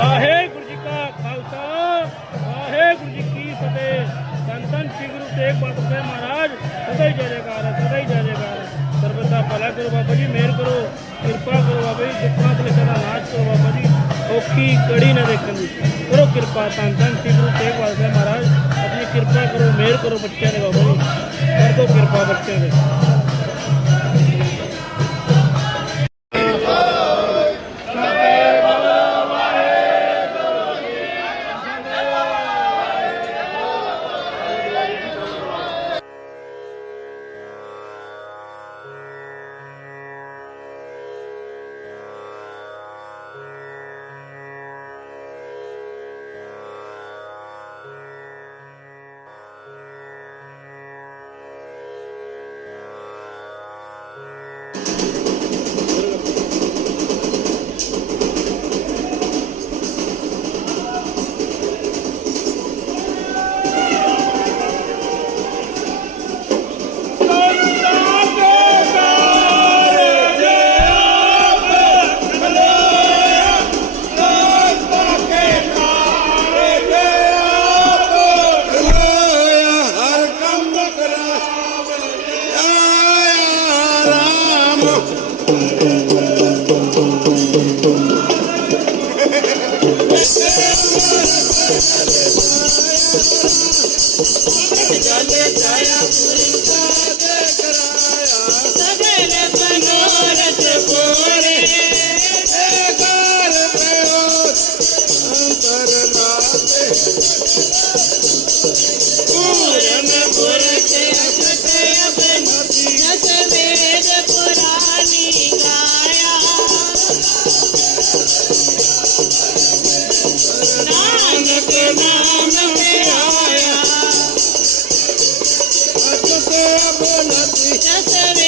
ਵਾਹਿਗੁਰੂ ਜੀ ਕਾ ਖਾਲਸਾ, ਵਾਹਿਗੁਰੂ ਜੀ ਕੀ ਫਤਿਹ। ਸੰਤਨ ਸ੍ਰੀ ਗੁਰੂ ਤੇਗ ਬਹਾਦਰ ਸਾਹਿਬ ਮਹਾਰਾਜ, ਸਦਾ ਹੀ ਜੈ ਜੈਕਾਰ ਸਦਾ ਹੀ ਜੈ ਜੈਕਾਰ ਸਰਬਤਾ ਭਲਾ ਕਰੋ ਬਾਬਾ ਜੀ, ਮਿਹਰ ਕਰੋ, ਕਿਰਪਾ ਕਰੋ ਬਾਬਾ ਜੀ ਦੁੱਖਾਂ ਤੇ ਲਿਖਣਾ ਨਾਸ਼ ਕਰੋ ਬਾਬਾ ਜੀ, ਔਖੀ ਕੜੀ ਨਾ ਦੇਖਣ ਦੀ। ਕਰੋ ਕਿਰਪਾ ਸੰਤਨ ਸ੍ਰੀ ਗੁਰੂ ਤੇਗ ਬਹਾਦਰ ਸਾਹਿਬ ਮਹਾਰਾਜ, ਆਪਣੀ ਕਿਰਪਾ ਕਰੋ, ਮਿਹਰ ਕਰੋ ਬੱਚਿਆਂ ਦੇ ਬਾਬਾ ਜੀ। ਕਰ ਦਿਓ ਕਿਰਪਾ ਬੱਚਿਆਂ ਦੇ। Yes,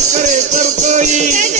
करे पर कोई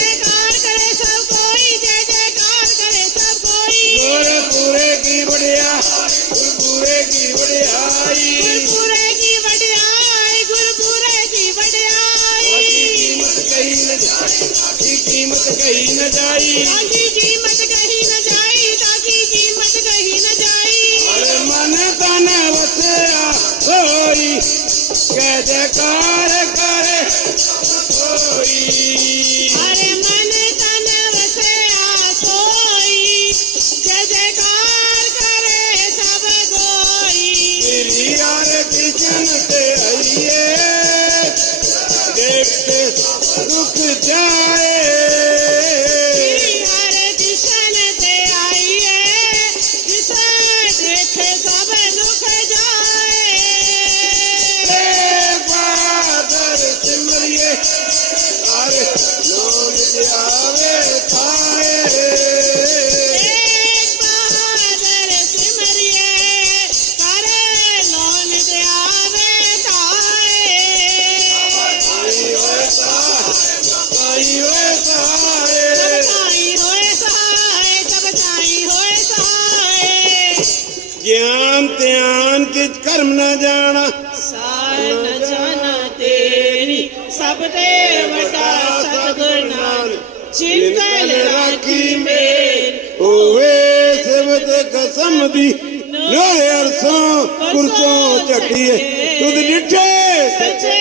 ਕਸਮ ਦੀ ਲੋਏ ਅਰਸੋਂ ਕੁਰਸੋਂ ਝਟੀਏ ਤੁਧ ਡਿਠੇ ਸੱਚੇ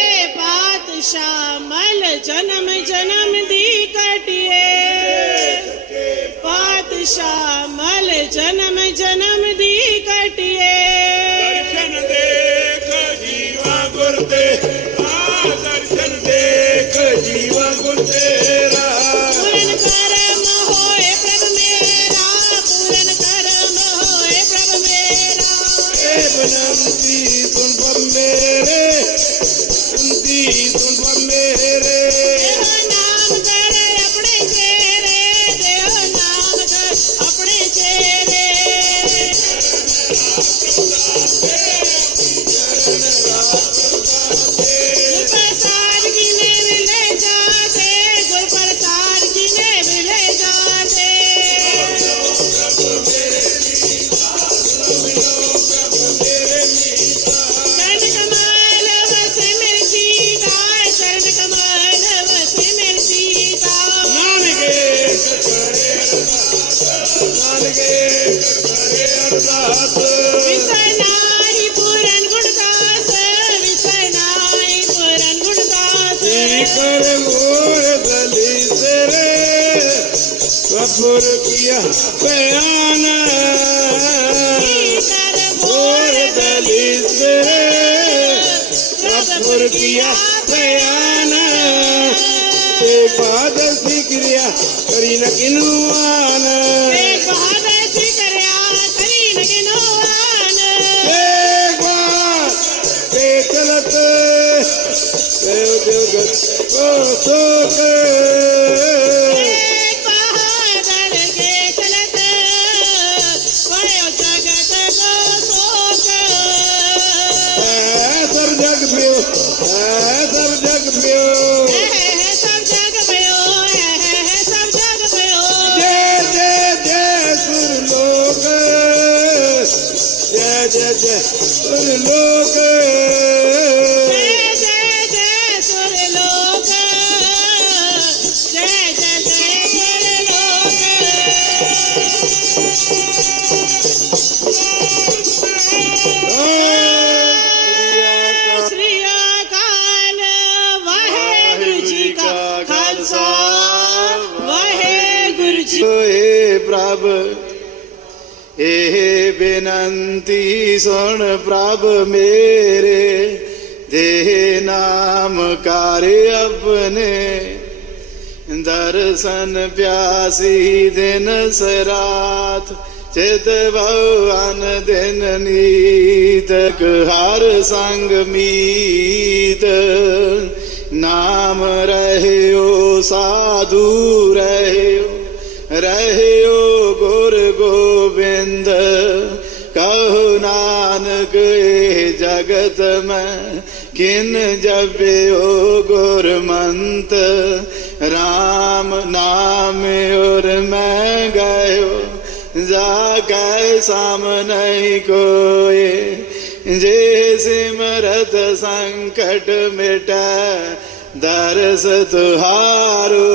क्रिया प्रयाण ते पादशी क्रिया करी किनवान। पादशी क्रिया जग प्यो ਪ੍ਰਭ ਇਹ ਬੇਨੰਤੀ ਸੁਣ ਪ੍ਰਭ ਮੇਰੇ ਦੇ ਨਾਮ ਕਰ ਆਪਣੇ ਦਰਸ਼ਨ ਪਿਆਸੀ ਦਿਨ ਸਰਾਤ ਚਿਤ ਭਵਨ ਦਿਨ ਨੀਤਕ ਹਰ ਸੰਗ ਮੀਤ ਨਾਮ ਰਹਿਓ ਸਾਧੂ ਰਹਿਓ ਰਹਿਓ मैं, किन गुर गुरमंत, राम नाम और मैं गयो, जा कै सामने को जे सिमरत संकट मिट, दरस तुहारो,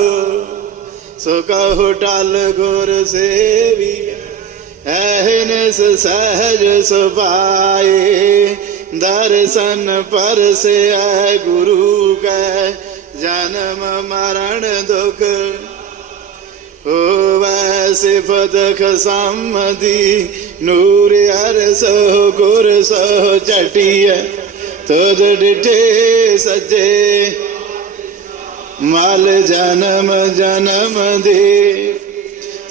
सो कहु टल गुर सेवी सहज सुबाए दर्शन पर से आए गुरु का, जन्म, मरण, दुख। हो वैसे पदख सामदी, नूर हर सो गुर सो चटिया तुद डिठे सजे, माल जन्म जन्म दे।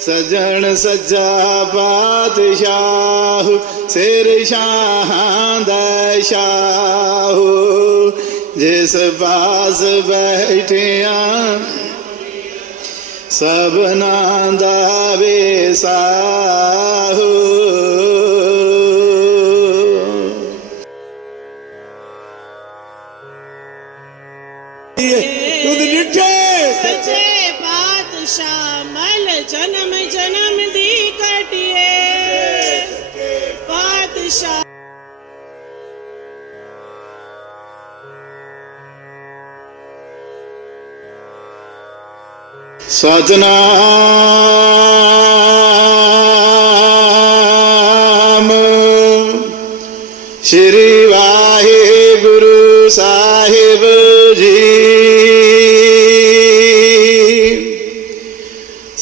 ਸਜਣ ਸੱਜਾ ਬਾਦਸ਼ਾਹ ਸਿਰ ਸ਼ਾਹਾਂ ਦਾ ਸ਼ਾਹ। ਜਿਸ ਬਾਸ ਬੈਠਿਆ ਸਭਨਾ ਦਾ ਵੇਸਾਹੂ। ਤੁਧ ਡਿਠੇ ਸੱਚੇ ਪਾਤਸ਼ਾਹ जन्म जन्म दी कटिए। बादशाह। साजना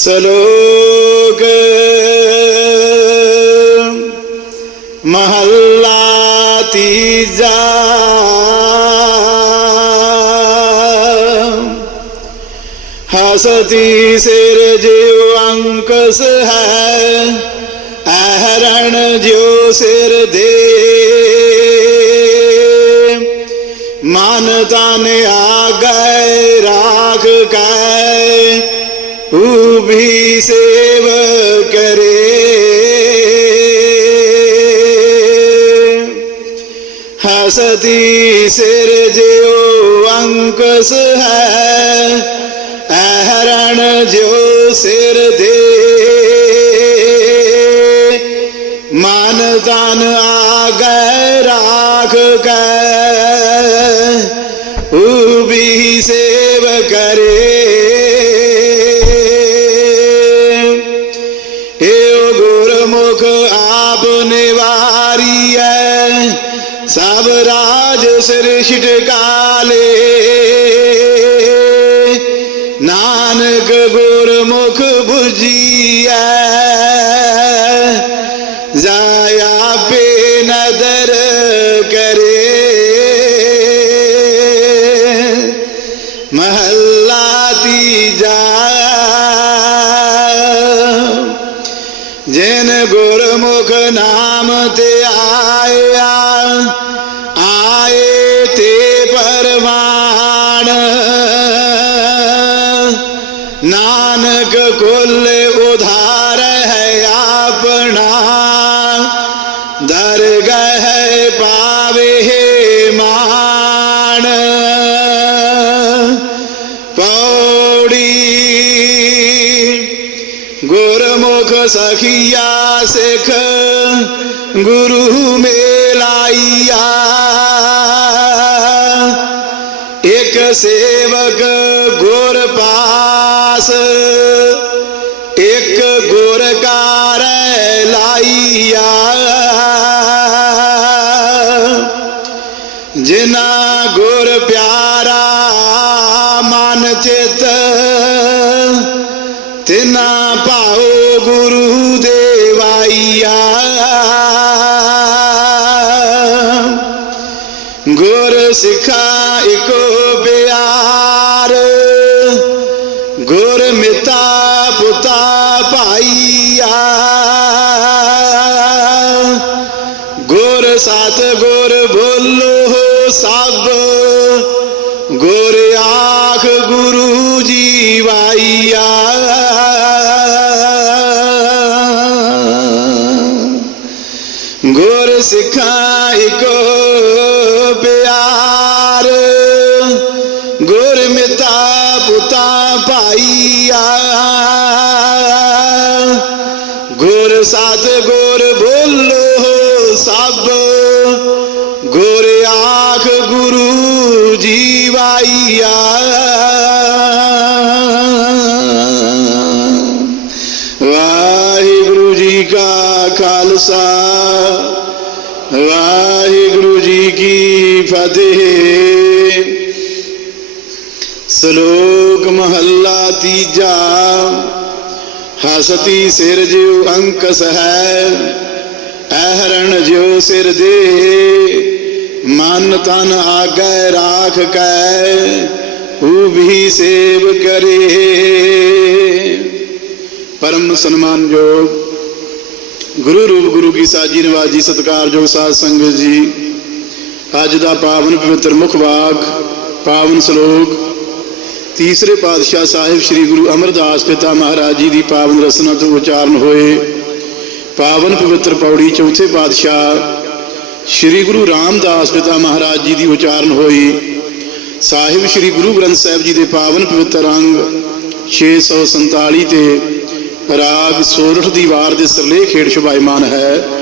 सलोग महल्ला जा हसती सिर जो अंकस है, अहरण जो सिर दे। मानता ने आ भी सेव करे। हसती सिर जो अंकुश है अहरण जो सिर दे। दुख आप निवारी है। सब राज सृष्ट काले। नानक गुरमुख बुझी है। जिन गुरमुख नाम ते रखिया सिख गुरु मेलाइया। एक सेवक गुर पास एक गुर कार लाइया। ਗੁਰ ਸਿੱਖਾ ਗੁਰ ਸਿੱਖਾ ਇਕੋ ਪਿਆਰ ਗੁਰ ਮਿਤਾ ਪੁਤਾ ਭਾਈਆ ਗੁਰ ਸਤ ਗੁਰ ਬੋਲੋ ਸਭ ਗੁਰ ਆਖ ਗੁਰੂ ਜੀਵਾਈਆ ਵਾਹਿਗੁਰੂ ਜੀ ਕਾ की फतेह। सलोक महला तीजा, हसती सिर ज्यो अंक है, अहरण ज्यो सिर दे मन तन आगे राख कै भी सेव करे। परम सम्मान योग, गुरु रूप गुरु की साजी नवाजी सत्कार जो सात संग जी। ਅੱਜ ਦਾ ਪਾਵਨ ਪਵਿੱਤਰ ਮੁਖ ਵਾਕ, ਪਾਵਨ ਸ਼ਲੋਕ, ਤੀਸਰੇ ਪਾਤਸ਼ਾਹ ਸਾਹਿਬ ਸ੍ਰੀ ਗੁਰੂ ਅਮਰਦਾਸ ਪਿਤਾ ਮਹਾਰਾਜ ਜੀ ਦੀ ਪਾਵਨ ਰਸਨਾ ਤੋਂ ਉਚਾਰਨ ਹੋਏ, ਪਾਵਨ ਪਵਿੱਤਰ ਪੌੜੀ ਚੌਥੇ ਪਾਤਸ਼ਾਹ ਸ੍ਰੀ ਗੁਰੂ ਰਾਮਦਾਸ ਪਿਤਾ ਮਹਾਰਾਜ ਜੀ ਦੀ ਉਚਾਰਨ ਹੋਈ, ਸਾਹਿਬ ਸ੍ਰੀ ਗੁਰੂ ਗ੍ਰੰਥ ਸਾਹਿਬ ਜੀ ਦੇ ਪਾਵਨ ਪਵਿੱਤਰ ਅੰਗ 647 ਤੇ ਰਾਗ ਸੋਰਠ ਦੀ ਵਾਰ ਦੇ ਸਰਲੇਖ ਹੇਠ ਸ਼ੁਭਾਇਮਾਨ ਹੈ।